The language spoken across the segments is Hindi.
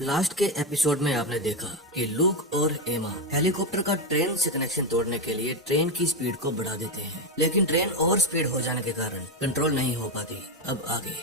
लास्ट के एपिसोड में आपने देखा कि लूक और एमा हेलीकॉप्टर का ट्रेन से कनेक्शन तोड़ने के लिए ट्रेन की स्पीड को बढ़ा देते हैं, लेकिन ट्रेन ओवर स्पीड हो जाने के कारण कंट्रोल नहीं हो पाती। अब आगे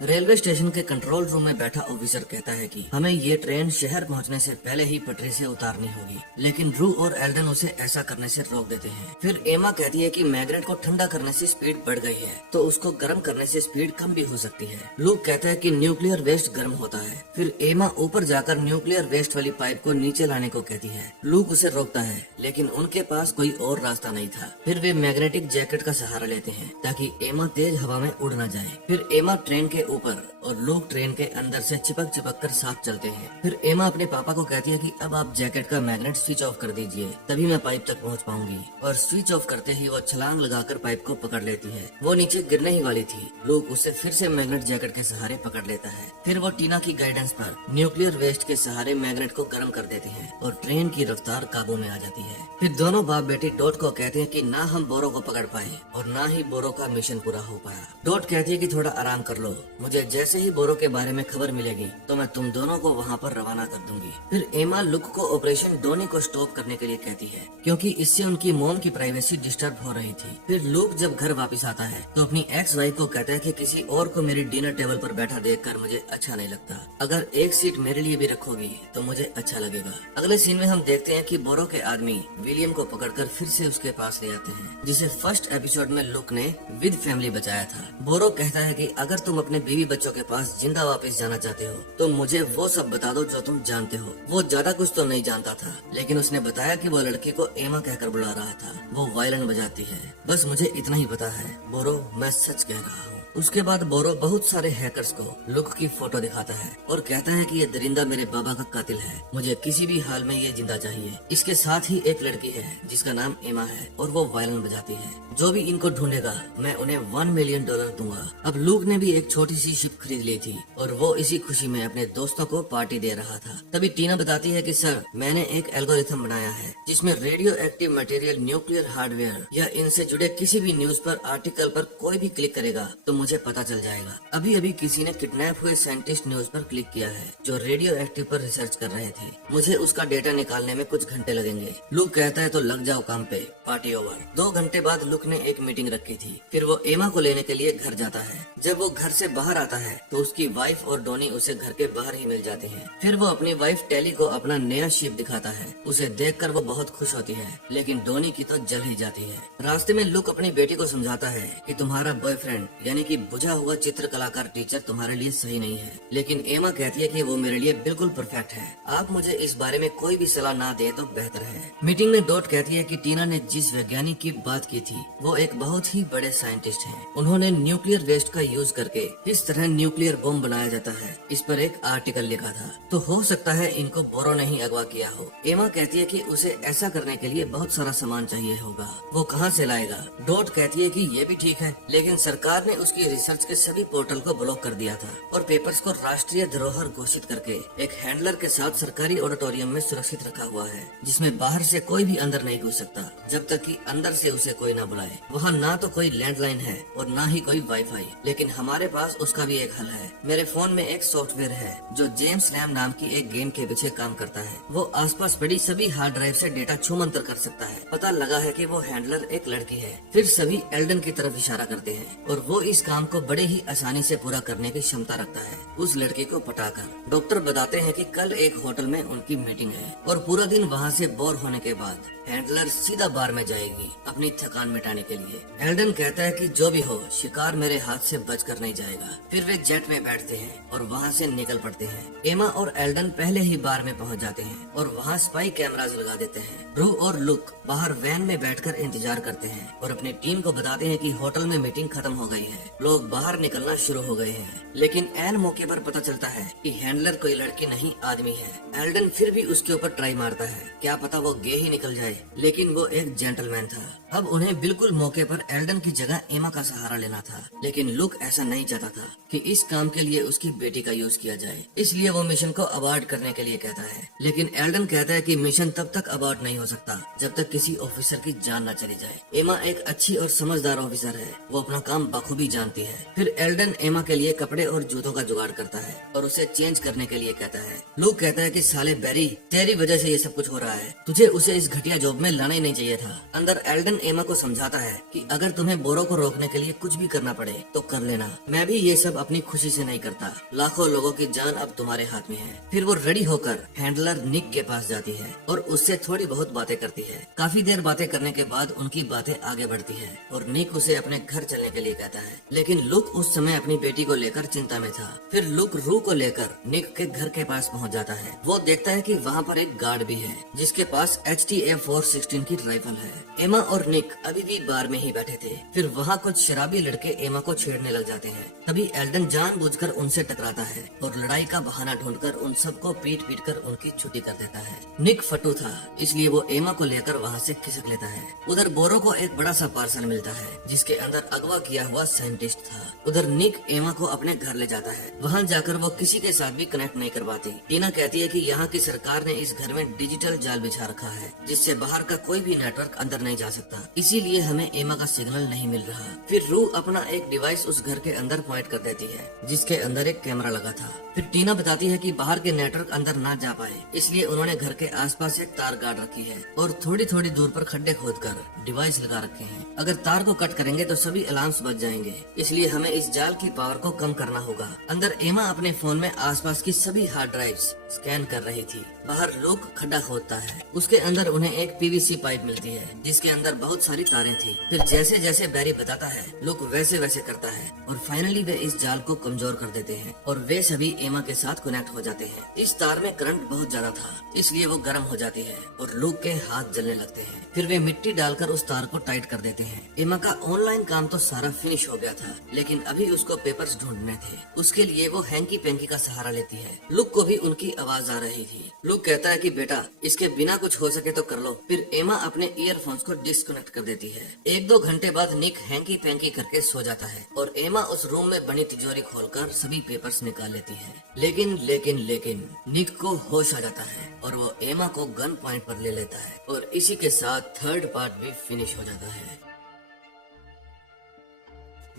रेलवे स्टेशन के कंट्रोल रूम में बैठा ऑफिसर कहता है कि हमें ये ट्रेन शहर पहुंचने से पहले ही पटरी से उतारनी होगी, लेकिन ड्रू और एल्डन उसे ऐसा करने से रोक देते हैं। फिर एमा कहती है कि मैग्नेट को ठंडा करने से स्पीड बढ़ गई है, तो उसको गर्म करने से स्पीड कम भी हो सकती है। लूक कहता है कि न्यूक्लियर वेस्ट गर्म होता है। फिर एमा ऊपर जाकर न्यूक्लियर वेस्ट वाली पाइप को नीचे लाने को कहती है। लूक उसे रोकता है, लेकिन उनके पास कोई और रास्ता नहीं था। फिर वे मैग्नेटिक जैकेट का सहारा लेते हैं ताकि एमा तेज हवा में उड़ न जाए। फिर एमा ट्रेन के ऊपर और लोग ट्रेन के अंदर से चिपक कर साथ चलते हैं। फिर एमा अपने पापा को कहती है कि अब आप जैकेट का मैग्नेट स्विच ऑफ कर दीजिए, तभी मैं पाइप तक पहुंच पाऊंगी। और स्विच ऑफ करते ही वो छलांग लगाकर पाइप को पकड़ लेती है। वो नीचे गिरने ही वाली थी। लोग उसे फिर से मैग्नेट जैकेट के सहारे पकड़ लेता है। फिर वो टीना की गाइडेंस पर न्यूक्लियर वेस्ट के सहारे मैग्नेट को गर्म कर देते हैं और ट्रेन की रफ्तार काबू में आ जाती है। फिर दोनों बाप बेटी डॉट को कहते हैं कि ना हम बोरो को पकड़ पाए और ना ही बोरो का मिशन पूरा हो पाया। डॉट कहती है कि थोड़ा आराम कर लो, मुझे जैसे ही बोरो के बारे में खबर मिलेगी तो मैं तुम दोनों को वहाँ पर रवाना कर दूंगी। फिर एमा लुक को ऑपरेशन डोनी को स्टॉप करने के लिए कहती है, क्योंकि इससे उनकी मॉम की प्राइवेसी डिस्टर्ब हो रही थी। फिर लुक जब घर वापस आता है तो अपनी एक्स वाइफ को कहता है कि किसी और को मेरी डिनर टेबल पर बैठा देखकर मुझे अच्छा नहीं लगता। अगर एक सीट मेरे लिए भी रखोगी तो मुझे अच्छा लगेगा। अगले सीन में हम देखते हैं कि बोरो के आदमी विलियम को पकड़कर फिर से उसके पास ले आते हैं, जिसे फर्स्ट एपिसोड में लुक ने विद फैमिली बचाया था। बोरो कहता है कि अगर तुम अपने बीवी बच्चों के पास जिंदा वापस जाना चाहते हो तो मुझे वो सब बता दो जो तुम जानते हो। वो ज्यादा कुछ तो नहीं जानता था, लेकिन उसने बताया कि वो लड़की को एमा कहकर बुला रहा था। वो वायलिन बजाती है। बस मुझे इतना ही पता है बोरो, मैं सच कह रहा हूँ। उसके बाद बोरो बहुत सारे हैकर्स को लुक की फोटो दिखाता है और कहता है कि ये दरिंदा मेरे बाबा का कातिल है, मुझे किसी भी हाल में ये जिंदा चाहिए। इसके साथ ही एक लड़की है जिसका नाम एमा है और वो वायलिन बजाती है। जो भी इनको ढूंढेगा मैं उन्हें $1 मिलियन दूंगा। अब लुक ने भी एक छोटी सी शिप खरीद ली थी और वो इसी खुशी में अपने दोस्तों को पार्टी दे रहा था। तभी टीना बताती है कि सर, मैंने एक एल्गोरिथम बनाया है जिसमें radio active material, nuclear hardware या इनसे जुड़े किसी भी न्यूज पर, आर्टिकल पर कोई भी क्लिक करेगा तो मुझे पता चल जाएगा। अभी अभी किसी ने किडनैप हुए साइंटिस्ट न्यूज पर क्लिक किया है जो रेडियो एक्टिव पर रिसर्च कर रहे थे। मुझे उसका डेटा निकालने में कुछ घंटे लगेंगे। लुक कहता है तो लग जाओ काम पे, पार्टी ओवर। 2 घंटे बाद लुक ने एक मीटिंग रखी थी। फिर वो एमा को लेने के लिए घर जाता है। जब वो घर से बाहर आता है तो उसकी वाइफ और डोनी उसे घर के बाहर ही मिल जाते हैं। फिर वो अपनी वाइफ टेली को अपना नया शिप दिखाता है। उसे देखकर वो बहुत खुश होती है, लेकिन डोनी की तो जल ही जाती है। रास्ते में लुक अपनी बेटी को समझाता है कि तुम्हारा बॉयफ्रेंड यानी कि बुझा हुआ चित्र कलाकार टीचर तुम्हारे लिए सही नहीं है, लेकिन एमा कहती है कि वो मेरे लिए बिल्कुल परफेक्ट है। आप मुझे इस बारे में कोई भी सलाह ना दे तो बेहतर है। मीटिंग में डॉट कहती है कि टीना ने जिस वैज्ञानिक की बात की थी वो एक बहुत ही बड़े साइंटिस्ट हैं। उन्होंने न्यूक्लियर वेस्ट का यूज करके किस तरह न्यूक्लियर बम बनाया जाता है इस पर एक आर्टिकल लिखा था, तो हो सकता है इनको बोरो ने ही अगवा किया हो। एमा कहती है कि उसे ऐसा करने के लिए बहुत सारा सामान चाहिए होगा, वो कहाँ से लाएगा। डॉट कहती है कि ये भी ठीक है, लेकिन सरकार ने उसकी रिसर्च के सभी पोर्टल को ब्लॉक कर दिया था और पेपर्स को राष्ट्रीय धरोहर घोषित करके एक हैंडलर के साथ सरकारी ऑडिटोरियम में सुरक्षित रखा हुआ है, जिसमें बाहर से कोई भी अंदर नहीं घुस सकता जब तक कि अंदर से उसे कोई ना बुलाए। वहाँ ना तो कोई लैंडलाइन है और ना ही कोई वाईफाई, लेकिन हमारे पास उसका भी एक हल है। मेरे फोन में एक सॉफ्टवेयर है जो जेम्स रैम नाम की एक गेम के पीछे काम करता है। वो आसपास पड़ी सभी हार्ड ड्राइव से डेटा छूमंतर कर सकता है। पता लगा है कि वो हैंडलर एक लड़की है। फिर सभी एल्डन की तरफ इशारा करते हैं और वो इस काम को बड़े ही आसानी से पूरा करने की क्षमता रखता है, उस लड़की को पटाकर। डॉक्टर बताते हैं कि कल एक होटल में उनकी मीटिंग है और पूरा दिन वहाँ से बोर होने के बाद हैंडलर सीधा बार में जाएगी अपनी थकान मिटाने के लिए। एल्डन कहता है कि जो भी हो, शिकार मेरे हाथ से बचकर नहीं जाएगा। फिर वे जेट में बैठते हैं और वहाँ से निकल पड़ते हैं। एमा और एल्डन पहले ही बार में पहुँच जाते हैं और वहाँ स्पाई कैमरास लगा देते हैं। ड्रू और लुक बाहर वैन में बैठकर इंतजार करते हैं और अपनी टीम को बताते हैं कि होटल में मीटिंग खत्म हो गई है लोग बाहर निकलना शुरू हो गए हैं। लेकिन ऐन मौके पर पता चलता है कि हैंडलर कोई लड़की नहीं आदमी है। एल्डन फिर भी उसके ऊपर ट्राई मारता है, क्या पता वो गे ही निकल जाए, लेकिन वो एक जेंटलमैन था। अब उन्हें बिल्कुल मौके पर एल्डन की जगह एमा का सहारा लेना था, लेकिन लुक ऐसा नहीं चाहता था कि इस काम के लिए उसकी बेटी का यूज किया जाए, इसलिए वो मिशन को अबॉर्ट करने के लिए कहता है। लेकिन एल्डन कहता है कि मिशन तब तक अबॉर्ट नहीं हो सकता जब तक किसी ऑफिसर की जान न चली जाए। एमा एक अच्छी और समझदार ऑफिसर है, वो अपना काम बखूबी जानती है। फिर एल्डन एमा के लिए कपड़े और जूतों का जुगाड़ करता है और उसे चेंज करने के लिए कहता है। लुक कहता है कि साले बैरी, तेरी वजह से ये सब कुछ हो रहा है, तुझे उसे इस घटिया जॉब में लाना ही नहीं चाहिए था। अंदर एल्डन एमा को समझाता है कि अगर तुम्हें बोरो को रोकने के लिए कुछ भी करना पड़े तो कर लेना, मैं भी ये सब अपनी खुशी से नहीं करता, लाखों लोगों की जान अब तुम्हारे हाथ में है। फिर वो रेडी होकर हैंडलर निक के पास जाती है और उससे थोड़ी बहुत बातें करती है। काफी देर बातें करने के बाद उनकी बातें आगे बढ़ती है और निक उसे अपने घर चलने के लिए कहता है। लेकिन लुक उस समय अपनी बेटी को लेकर चिंता में था। फिर लुक रू को लेकर निक के घर के पास पहुंच जाता है। वो देखता है कि वहाँ पर एक गार्ड भी है जिसके पास HTA-416 की राइफल है। एमा और निक अभी भी बार में ही बैठे थे। फिर वहाँ कुछ शराबी लड़के एमा को छेड़ने लग जाते हैं। तभी एल्डन जानबूझकर उनसे टकराता है और लड़ाई का बहाना ढूंढकर उन सबको पीट पीट कर उनकी छुट्टी कर देता है। निक फटू था, इसलिए वो एमा को लेकर वहाँ से खिसक लेता है। उधर बोरो को एक बड़ा सा पार्सल मिलता है जिसके अंदर अगवा किया हुआ साइंटिस्ट था। उधर निक एमा को अपने घर ले जाता है। वहाँ जाकर वो किसी के साथ भी कनेक्ट नहीं कर पाती। टीना कहती है कि यहाँ की सरकार ने इस घर में डिजिटल जाल बिछा रखा है जिससे बाहर का कोई भी नेटवर्क अंदर नहीं जा सकता, इसीलिए हमें एमा का सिग्नल नहीं मिल रहा। फिर रू अपना एक डिवाइस उस घर के अंदर पॉइंट कर देती है जिसके अंदर एक कैमरा लगा था। फिर टीना बताती है कि बाहर के नेटवर्क अंदर ना जा पाए इसलिए उन्होंने घर के आसपास एक तार गाड़ रखी है और थोड़ी थोड़ी दूर पर खड्डे खोदकर डिवाइस लगा रखे हैं। अगर तार को कट करेंगे तो सभी अलार्म्स बज जाएंगे, इसलिए हमें इस जाल की पावर को कम करना होगा। अंदर एमा अपने फोन में आसपास की सभी हार्ड ड्राइव्स स्कैन कर रही थी। बाहर लोग खड्डा खोदता है, उसके अंदर उन्हें एक PVC पाइप मिलती है जिसके अंदर बहुत सारी तारें थी। फिर जैसे जैसे बैरी बताता है लोग वैसे वैसे करता है और फाइनली वे इस जाल को कमजोर कर देते हैं और वे सभी एमा के साथ कनेक्ट हो जाते हैं। इस तार में करंट बहुत ज्यादा था इसलिए वो गर्म हो जाती है और लुक के हाथ जलने लगते हैं। फिर वे मिट्टी डालकर उस तार को टाइट कर देते हैं। एमा का ऑनलाइन काम तो सारा फिनिश हो गया था, लेकिन अभी उसको पेपर्स ढूंढने थे। उसके लिए वो हैंकी पैंकी का सहारा लेती है। लुक को भी उनकी आवाज आ रही थी। लुक कहता है कि बेटा इसके बिना कुछ हो सके तो कर लो। फिर एमा अपने ईयरफोन्स को डिस्कनेक्ट कर देती है। 1-2 घंटे बाद निक हैंकी पैंकी करके सो जाता है और एमा उस रूम में बनी तिजोरी खोलकर सभी पेपर्स निकाल लेती है। लेकिन निक को होश आ जाता है और वो एमा को गन पॉइंट पर ले लेता है और इसी के साथ थर्ड पार्ट भी फिनिश हो जाता है।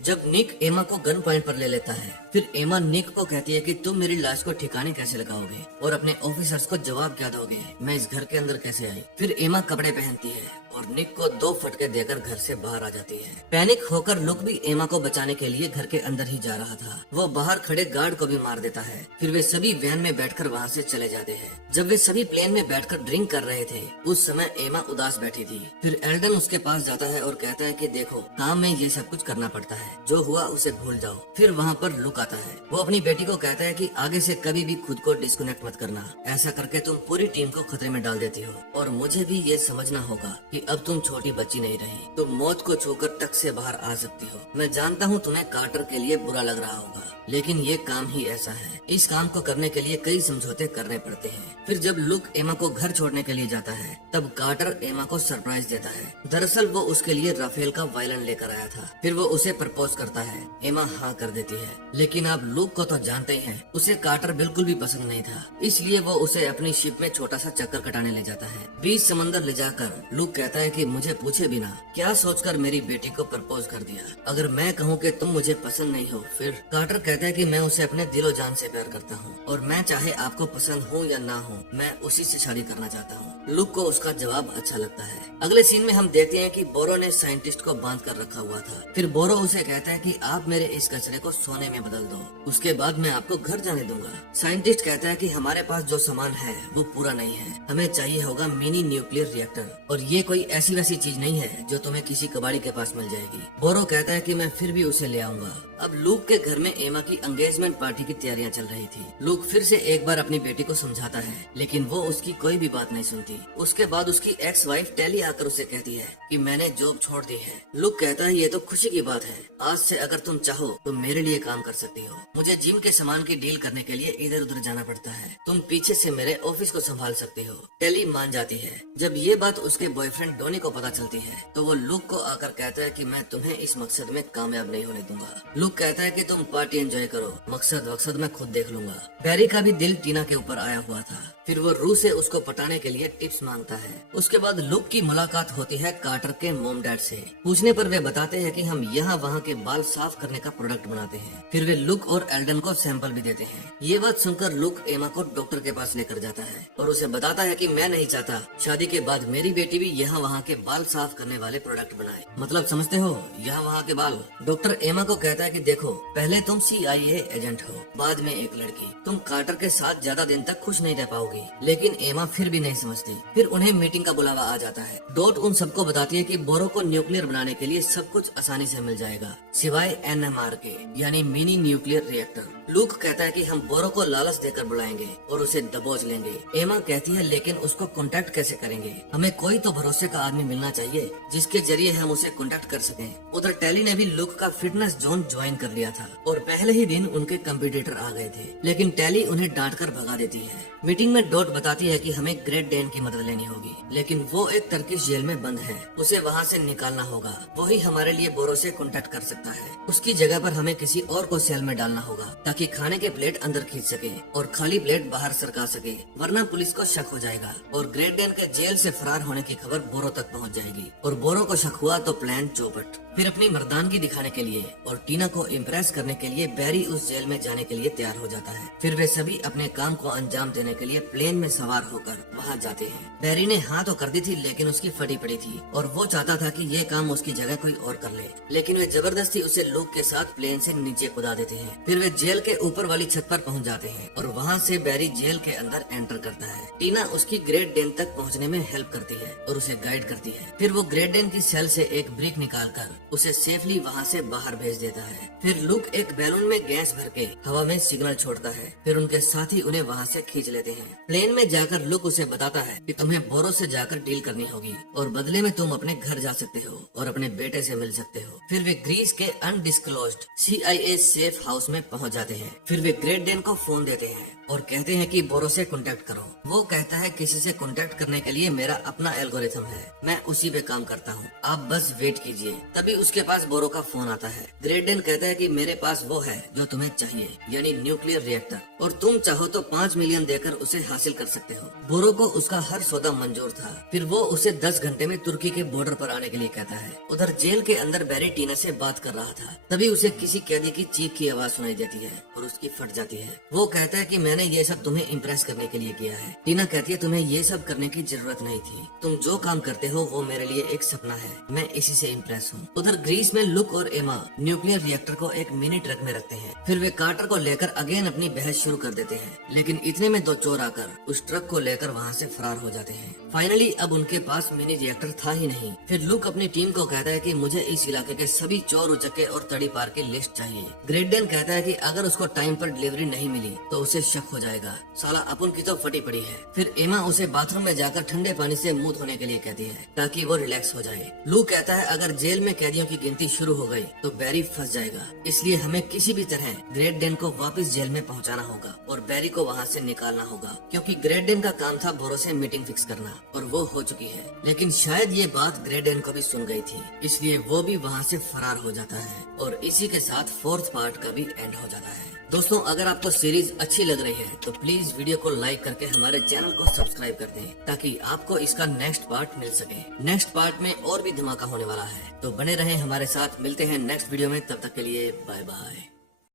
जब निक एमा को गन पॉइंट पर ले लेता है, फिर एमा निक को कहती है कि तुम मेरी लाश को ठिकाने कैसे लगाओगे और अपने ऑफिसर्स को जवाब क्या दोगे, मैं इस घर के अंदर कैसे आई। फिर एमा कपड़े पहनती है और निक को 2 फटके देकर घर से बाहर आ जाती है। पैनिक होकर लुक भी एमा को बचाने के लिए घर के अंदर ही जा रहा था। वो बाहर खड़े गार्ड को भी मार देता है। फिर वे सभी वैन में बैठकर वहाँ से चले जाते हैं। जब वे सभी प्लेन में बैठकर ड्रिंक कर रहे थे उस समय एमा उदास बैठी थी। फिर एल्डन उसके पास जाता है और कहता है कि देखो काम में ये सब कुछ करना पड़ता है, जो हुआ उसे भूल जाओ। फिर वहाँ पर लुक आता है। वो अपनी बेटी को कहता है कि आगे से कभी भी खुद को डिस्कनेक्ट मत करना, ऐसा करके तुम पूरी टीम को खतरे में डाल देती हो और मुझे भी ये समझना होगा कि अब तुम छोटी बच्ची नहीं रही, तुम मौत को छूकर टक से बाहर आ सकती हो। मैं जानता हूँ तुम्हें कार्टर के लिए बुरा लग रहा होगा, लेकिन ये काम ही ऐसा है। इस काम को करने के लिए कई समझौते करने पड़ते हैं। फिर जब लुक एमा को घर छोड़ने के लिए जाता है तब कार्टर एमा को सरप्राइज देता है। दरअसल वो उसके लिए राफेल का वायलिन लेकर आया था। फिर वो उसे प्रपोज करता है। एमा हाँ कर देती है, लेकिन आप लुक को तो जानते ही हैं, उसे कार्टर बिल्कुल भी पसंद नहीं था, इसलिए वो उसे अपनी शिप में छोटा सा चक्कर कटाने ले जाता है। बीच समंदर ले जाकर लुक कहता है कि मुझे पूछे बिना क्या सोचकर मेरी बेटी को प्रपोज कर दिया, अगर मैं कहूँ कि तुम मुझे पसंद नहीं हो। फिर कार्टर कहता है कि मैं उसे अपने दिलो जान से प्यार करता हूँ और मैं चाहे आपको पसंद हूँ या ना हो, मैं उसी से शादी करना चाहता हूँ। लुक को उसका जवाब अच्छा लगता है। अगले सीन में हम देखते हैं कि बोरो ने साइंटिस्ट को बांध कर रखा हुआ था। फिर बोरो उसे कहता है कि आप मेरे इस कचरे को सोने में बदल दो, उसके बाद मैं आपको घर जाने दूंगा। साइंटिस्ट कहता है कि हमारे पास जो सामान है वो पूरा नहीं है, हमें चाहिए होगा मिनी न्यूक्लियर रिएक्टर और ये कोई ऐसी वैसी चीज नहीं है जो तुम्हें किसी कबाड़ी के पास मिल जाएगी। बोरो कहता है कि मैं फिर भी उसे ले आऊंगा। अब लूक के घर में एमा की एंगेजमेंट पार्टी की तैयारियां चल रही थी। लूक फिर से एक बार अपनी बेटी को समझाता है, लेकिन वो उसकी कोई भी बात नहीं सुनती। उसके बाद उसकी एक्स वाइफ टेली आकर उसे कहती है कि मैंने जॉब छोड़ दी है। लूक कहता है ये तो खुशी की बात है, आज से अगर तुम चाहो तो मेरे लिए काम कर सकती हो। मुझे जिम के सामान की डील करने के लिए इधर उधर जाना पड़ता है, तुम पीछे से मेरे ऑफिस को संभाल सकती हो। टेली मान जाती है। जब ये बात उसके बॉयफ्रेंड डोनी को पता चलती है तो वो लूक को आकर कहता है कि मैं तुम्हें इस मकसद में कामयाब नहीं होने दूंगा। लूक कहता है कि तुम पार्टी एंजॉय करो, मकसद मैं खुद देख लूंगा। बैरी का भी दिल टीना के ऊपर आया हुआ था। फिर वो रू से उसको पटाने के लिए टिप्स मांगता है। उसके बाद लुक की मुलाकात होती है कार्टर के मॉम डैड से। पूछने पर वे बताते हैं कि हम यहाँ वहाँ के बाल साफ करने का प्रोडक्ट बनाते हैं। फिर वे लुक और एल्डन को सैंपल भी देते हैं। ये बात सुनकर लुक एमा को डॉक्टर के पास लेकर जाता है और उसे बताता है कि मैं नहीं चाहता शादी के बाद मेरी बेटी भी यहाँ वहाँ के बाल साफ करने वाले प्रोडक्ट बनाए। मतलब समझते हो, यहाँ वहाँ के बाल। डॉक्टर एमा को कहता है कि देखो, पहले तुम CIA एजेंट हो, बाद में एक लड़की। तुम कार्टर के साथ ज्यादा दिन तक खुश नहीं रह पाओगे। लेकिन एमा फिर भी नहीं समझती। फिर उन्हें मीटिंग का बुलावा आ जाता है। डॉट उन सबको बताती है कि बोरो को न्यूक्लियर बनाने के लिए सब कुछ आसानी से मिल जाएगा, सिवाय NMR के, यानी मिनी न्यूक्लियर रिएक्टर। लूक कहता है कि हम बोरो को लालच देकर बुलाएंगे और उसे दबोच लेंगे। एमा कहती है लेकिन उसको कांटेक्ट कैसे करेंगे? हमें कोई तो भरोसे का आदमी मिलना चाहिए जिसके जरिए हम उसे कांटेक्ट कर सकें। उधर टेली ने भी लूक का फिटनेस जोन ज्वाइन कर लिया था और पहले ही दिन उनके कंपटीटर आ गए थे, लेकिन टेली उन्हें डांट कर भगा देती है। मीटिंग में डॉट बताती है कि हमें ग्रेट डैन की मदद लेनी होगी, लेकिन वो एक टर्किश जेल में बंद है, उसे वहाँ से निकालना होगा। वही हमारे लिए बोरो से कांटेक्ट कर सकता है। उसकी जगह पर हमें किसी और को सेल में डालना होगा ताकि खाने के प्लेट अंदर खींच सके और खाली प्लेट बाहर सरका सके, वरना पुलिस को शक हो जाएगा और ग्रेट डैन के जेल से फरार होने की खबर बोरो तक पहुँच जाएगी और बोरो को शक हुआ तो प्लान चौपट। फिर अपनी मर्दानगी दिखाने के लिए और टीना को इम्प्रेस करने के लिए बैरी उस जेल में जाने के लिए तैयार हो जाता है। फिर वे सभी अपने काम को अंजाम देने के लिए प्लेन में सवार होकर वहाँ जाते हैं। बैरी ने हाँ तो कर दी थी, लेकिन उसकी फटी पड़ी थी और वो चाहता था कि ये काम उसकी जगह कोई और कर ले, लेकिन वे जबरदस्ती उसे लूक के साथ प्लेन से नीचे कूदा देते हैं। फिर वे जेल के ऊपर वाली छत पर पहुँच जाते हैं और वहाँ से बैरी जेल के अंदर एंटर करता है। टीना उसकी ग्रेट डेन तक पहुँचने में हेल्प करती है और उसे गाइड करती है। फिर वो ग्रेट डेन की सेल से एक ब्रिक निकाल कर उसे सेफली वहाँ से बाहर भेज देता है। फिर लूक एक बैलून में गैस भर के हवा में सिग्नल छोड़ता है। फिर उनके साथी उन्हें वहाँ से खींच लेते हैं। प्लेन में जाकर लूक उसे बताता है कि तुम्हें बोरो से जाकर डील करनी होगी और बदले में तुम अपने घर जा सकते हो और अपने बेटे से मिल सकते हो। फिर वे ग्रीस के अनडिस्क्लोज्ड CIA सेफ हाउस में पहुँच जाते हैं। फिर वे ग्रेट डेन को फोन देते हैं और कहते हैं कि बोरो से कांटेक्ट करो। वो कहता है किसी से कांटेक्ट करने के लिए मेरा अपना एल्गोरिथम है, मैं उसी पे काम करता हूँ, आप बस वेट कीजिए। तभी उसके पास बोरो का फोन आता है। ग्रेट डेन कहता है कि मेरे पास वो है जो तुम्हें चाहिए, यानी न्यूक्लियर रिएक्टर, और तुम चाहो तो 5 मिलियन देकर उसे हासिल कर सकते हो। बोरो को उसका हर सौदा मंजूर था। फिर वो उसे 10 घंटे में तुर्की के बॉर्डर पर आने के लिए कहता है। उधर जेल के अंदर बैरी टीना से बात कर रहा था। तभी उसे किसी कैदी की चीख की आवाज सुनाई देती है और उसकी फट जाती है। वो कहता है कि मैंने ये सब तुम्हें इम्प्रेस करने के लिए किया है। टीना कहती है तुम्हें ये सब करने की जरूरत नहीं थी, तुम जो काम करते हो वो मेरे लिए एक सपना है, मैं इसी से इम्प्रेस हूँ। उधर ग्रीस में लुक और एमा न्यूक्लियर रिएक्टर को एक मिनी ट्रक में रखते हैं। फिर वे कार्टर को लेकर अगेन अपनी बहस शुरू कर देते हैं, लेकिन इतने में 2 चोर आकर उस ट्रक को लेकर वहाँ से फरार हो जाते हैं। फाइनली अब उनके पास मिनी रिएक्टर था ही नहीं। फिर लुक अपनी टीम को कहता है कि मुझे इस इलाके के सभी चोर उचक्के और तड़ीपार की लिस्ट चाहिए। ग्रेट डेन कहता है कि अगर उसको टाइम पर डिलीवरी नहीं मिली तो उसे शक हो जाएगा, साला अपन की तो फटी पड़ी है। फिर एमा उसे बाथरूम में जाकर ठंडे पानी से मुंह धोने के लिए कहती है ताकि वो रिलैक्स हो जाए। लू कहता है अगर जेल में कैदियों की गिनती शुरू हो गई तो बैरी फंस जाएगा, इसलिए हमें किसी भी तरह ग्रेट डेन को वापस जेल में पहुंचाना होगा और बैरी को वहां से निकालना होगा, क्योंकि ग्रेट डेन का काम था बोरो से मीटिंग फिक्स करना और वो हो चुकी है। लेकिन शायद ये बात ग्रेट डेन को भी सुन गई थी, इसलिए वो भी वहाँ से फरार हो जाता है और इसी के साथ 4th पार्ट का भी एंड हो जाता है। दोस्तों, अगर आपको सीरीज अच्छी लग रही है तो प्लीज वीडियो को लाइक करके हमारे चैनल को सब्सक्राइब कर दें ताकि आपको इसका नेक्स्ट पार्ट मिल सके। नेक्स्ट पार्ट में और भी धमाका होने वाला है, तो बने रहें हमारे साथ। मिलते हैं नेक्स्ट वीडियो में, तब तक के लिए बाय बाय।